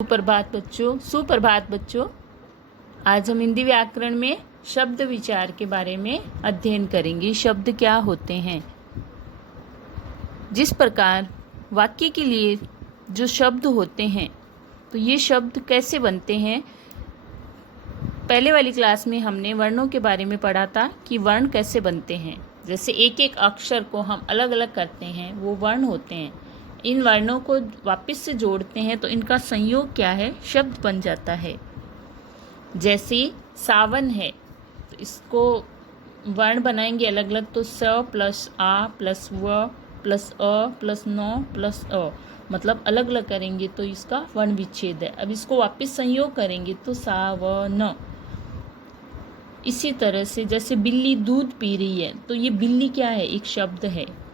सुप्रभात बच्चों। आज हम हिंदी व्याकरण में शब्द विचार के बारे में अध्ययन करेंगे। शब्द क्या होते हैं। जिस प्रकार वाक्य के लिए जो शब्द होते हैं, तो ये शब्द कैसे बनते हैं। पहले वाली क्लास में हमने वर्णों के बारे में पढ़ा था कि वर्ण कैसे बनते हैं। जैसे एक एक अक्षर को हम अलग अलग करते हैं, वो वर्ण होते हैं। इन वर्णों को वापस से जोड़ते हैं तो इनका संयोग क्या है, शब्द बन जाता है। जैसे सावन है, तो इसको वर्ण बनाएंगे अलग अलग, तो स प्लस आ प्लस व प्लस अ प्लस न प्लस अ, मतलब अलग अलग करेंगे तो इसका वर्ण विच्छेद है। अब इसको वापस संयोग करेंगे तो सा व न। इसी तरह से जैसे बिल्ली दूध पी रही है, तो ये बिल्ली क्या है, एक शब्द है।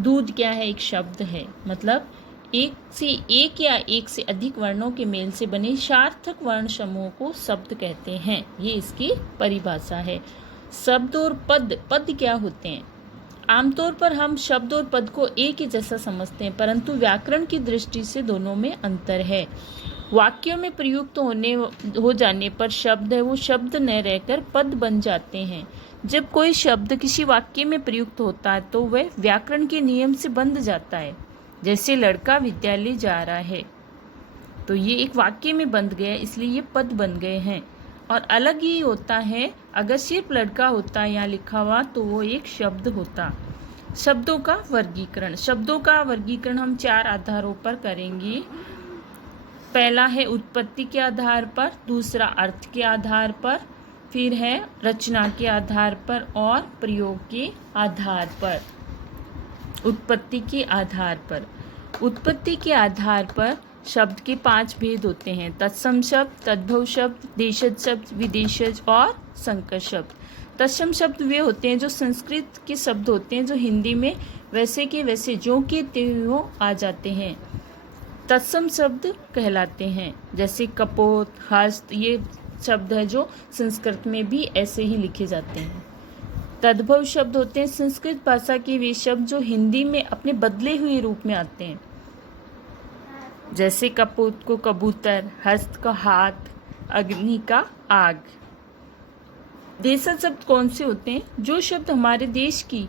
दूध क्या है, एक शब्द है। मतलब एक या एक से अधिक वर्णों के मेल से बने सार्थक वर्ण समूह को शब्द कहते हैं। ये इसकी परिभाषा है। शब्द और पद क्या होते हैं। आमतौर पर हम शब्द और पद को एक ही जैसा समझते हैं, परंतु व्याकरण की दृष्टि से दोनों में अंतर है। वाक्यों में प्रयुक्त हो जाने पर शब्द है वो शब्द न रहकर पद बन जाते हैं। जब कोई शब्द किसी वाक्य में प्रयुक्त होता है तो वह व्याकरण के नियम से बंध जाता है। जैसे लड़का विद्यालय जा रहा है, तो ये एक वाक्य में बंध गया, इसलिए ये पद बन गए हैं। और अलग ही होता है अगर सिर्फ लड़का होता यहाँ लिखा हुआ, तो वो एक शब्द होता। शब्दों का वर्गीकरण हम 4 आधारों पर करेंगे। पहला है उत्पत्ति के आधार पर, दूसरा अर्थ के आधार पर, फिर है रचना के आधार पर और प्रयोग के आधार पर। उत्पत्ति के आधार पर शब्द के 5 भेद होते हैं। तत्सम शब्द, तद्भव शब्द, देशज शब्द, विदेशज और संकर शब्द। तत्सम शब्द वे होते हैं जो संस्कृत के शब्द होते हैं, जो हिंदी में वैसे के वैसे ज्यों के त्यों आ जाते हैं, तत्सम शब्द कहलाते हैं। जैसे कपोत, हस्त, ये शब्द है जो संस्कृत में भी ऐसे ही लिखे जाते हैं। तद्भव शब्द होते हैं संस्कृत भाषा के वे शब्द जो हिंदी में अपने बदले हुए रूप में आते हैं। जैसे कपोत को कबूतर, हस्त का हाथ, अग्नि का आग। देशज शब्द कौन से होते हैं, जो शब्द हमारे देश की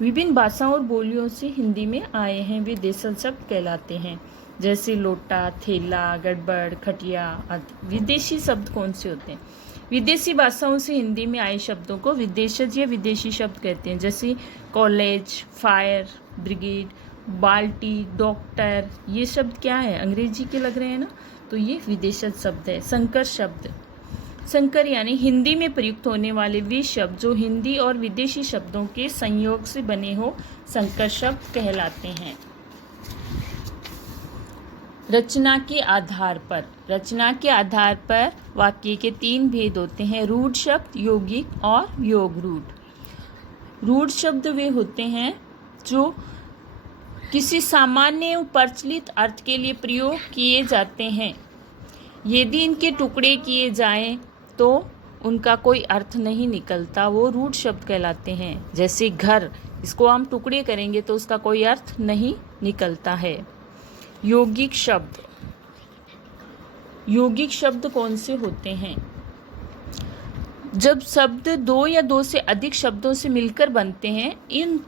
विभिन्न भाषाओं और बोलियों से हिंदी में आए हैं, वे देशज शब्द कहलाते हैं। जैसे लोटा, थैला, गड़बड़, खटिया आदि। विदेशी शब्द कौन से होते हैं, विदेशी भाषाओं से हिंदी में आए शब्दों को विदेशज या विदेशी शब्द कहते हैं। जैसे कॉलेज, फायर ब्रिगेड, बाल्टी, डॉक्टर, ये शब्द क्या है, अंग्रेजी के लग रहे हैं ना, तो ये विदेशज शब्द है। संकर यानी हिंदी में प्रयुक्त होने वाले वे शब्द जो हिंदी और विदेशी शब्दों के संयोग से बने हो, संकर शब्द कहलाते हैं। रचना के आधार पर वाक्य के 3 भेद होते हैं। रूढ़ शब्द, यौगिक और योग रूढ़। रूढ़ शब्द वे होते हैं जो किसी सामान्य प्रचलित अर्थ के लिए प्रयोग किए जाते हैं। यदि इनके टुकड़े किए जाएं तो उनका कोई अर्थ नहीं निकलता, वो रूढ़ शब्द कहलाते हैं। जैसे घर, इसको हम टुकड़े करेंगे तो उसका कोई अर्थ नहीं निकलता है। यौगिक शब्द कौन से होते हैं, जब शब्द 2 या 2 से अधिक शब्दों से मिलकर बनते हैं,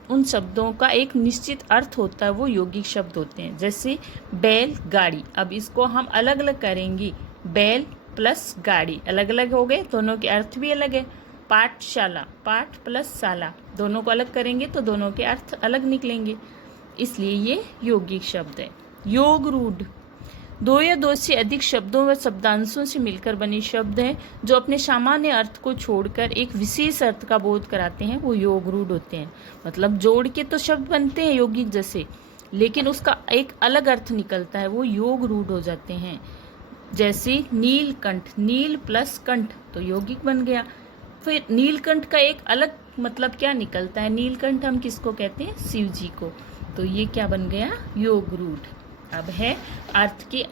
उन शब्दों का एक निश्चित अर्थ होता है, वो यौगिक शब्द होते हैं। जैसे बैल, गाड़ी। अब इसको हम अलग अलग करेंगे, बैल प्लस गाड़ी अलग अलग हो गए, दोनों के अर्थ भी अलग है। पाठशाला, पाठ प्लस शाला, दोनों को अलग करेंगे तो दोनों के अर्थ अलग निकलेंगे, इसलिए ये यौगिक शब्द है। योग रूढ़ 2 या 2 से अधिक शब्दों व शब्दांशों से मिलकर बने शब्द हैं जो अपने सामान्य अर्थ को छोड़कर एक विशेष अर्थ का बोध कराते हैं, वो योग रूढ़ होते हैं। मतलब जोड़ के तो शब्द बनते हैं यौगिक जैसे, लेकिन उसका एक अलग अर्थ निकलता है, वो योग रूढ़ हो जाते हैं। जैसे नीलकंठ, नील प्लस कंठ तो यौगिक बन गया। फिर नीलकंठ का एक अलग मतलब क्या निकलता है, नीलकंठ हम किसको कहते हैं, शिव जी को, तो ये क्या बन गया, योग रूढ़। अब है अर्थ के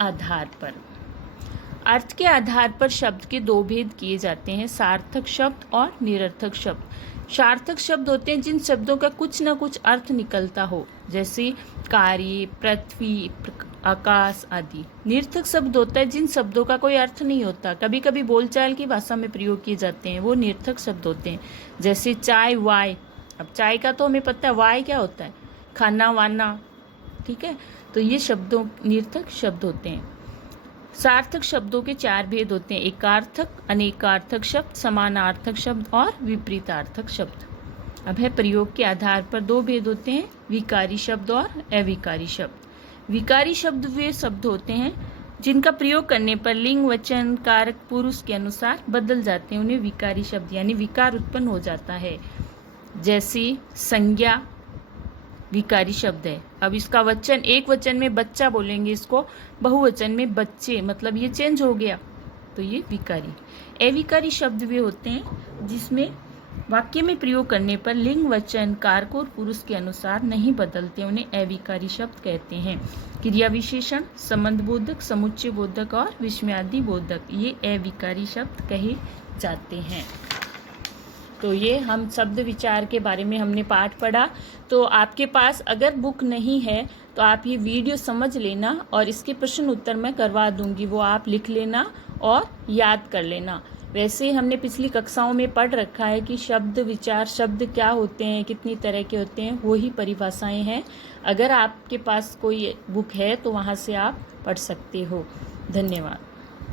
आधार पर शब्द के 2 भेद किए जाते हैं, सार्थक शब्द और निरर्थक शब्द। सार्थक शब्द होते हैं जिन शब्दों का कुछ न कुछ अर्थ निकलता हो, जैसे कार्य, पृथ्वी, आकाश आदि। निर्थक शब्द होता है जिन शब्दों का कोई अर्थ नहीं होता, कभी कभी बोलचाल की भाषा में प्रयोग किए जाते हैं, वो निर्थक शब्द होते हैं। जैसे चाय, वाय। अब चाय का तो हमें पता है, वाय क्या होता है, खाना वाना, ठीक है। तो ये शब्दों निर्थक शब्द होते हैं। सार्थक शब्दों के 4 भेद होते हैं, एकार्थक, अनेकार्थक शब्द, समानार्थक शब्द और विपरीतार्थक शब्द। अब है प्रयोग के आधार पर 2 भेद होते हैं, विकारी शब्द और अविकारी शब्द। विकारी शब्द वे शब्द होते हैं जिनका प्रयोग करने पर लिंग, वचन, कारक, पुरुष के अनुसार बदल जाते हैं, उन्हें विकारी शब्द यानी विकार उत्पन्न हो जाता है। जैसे संज्ञा विकारी शब्द है। अब इसका वचन, एक वचन में बच्चा बोलेंगे इसको, बहुवचन में बच्चे, मतलब ये चेंज हो गया, तो ये विकारी। अविकारी शब्द वे होते हैं जिसमें वाक्य में प्रयोग करने पर लिंग, वचन, कारक और पुरुष के अनुसार नहीं बदलते, उन्हें अविकारी शब्द कहते हैं। क्रिया विशेषण, संबंध बोधक, समुच्चय बोधक और विस्मयादि बोधक, ये अविकारी शब्द कहे जाते हैं। तो ये हम शब्द विचार के बारे में हमने पाठ पढ़ा। तो आपके पास अगर बुक नहीं है तो आप ये वीडियो समझ लेना और इसके प्रश्न उत्तर मैं करवा दूंगी, वो आप लिख लेना और याद कर लेना। वैसे हमने पिछली कक्षाओं में पढ़ रखा है कि शब्द विचार, शब्द क्या होते हैं, कितनी तरह के होते हैं, वही परिभाषाएं हैं। अगर आपके पास कोई बुक है तो वहाँ से आप पढ़ सकते हो। धन्यवाद।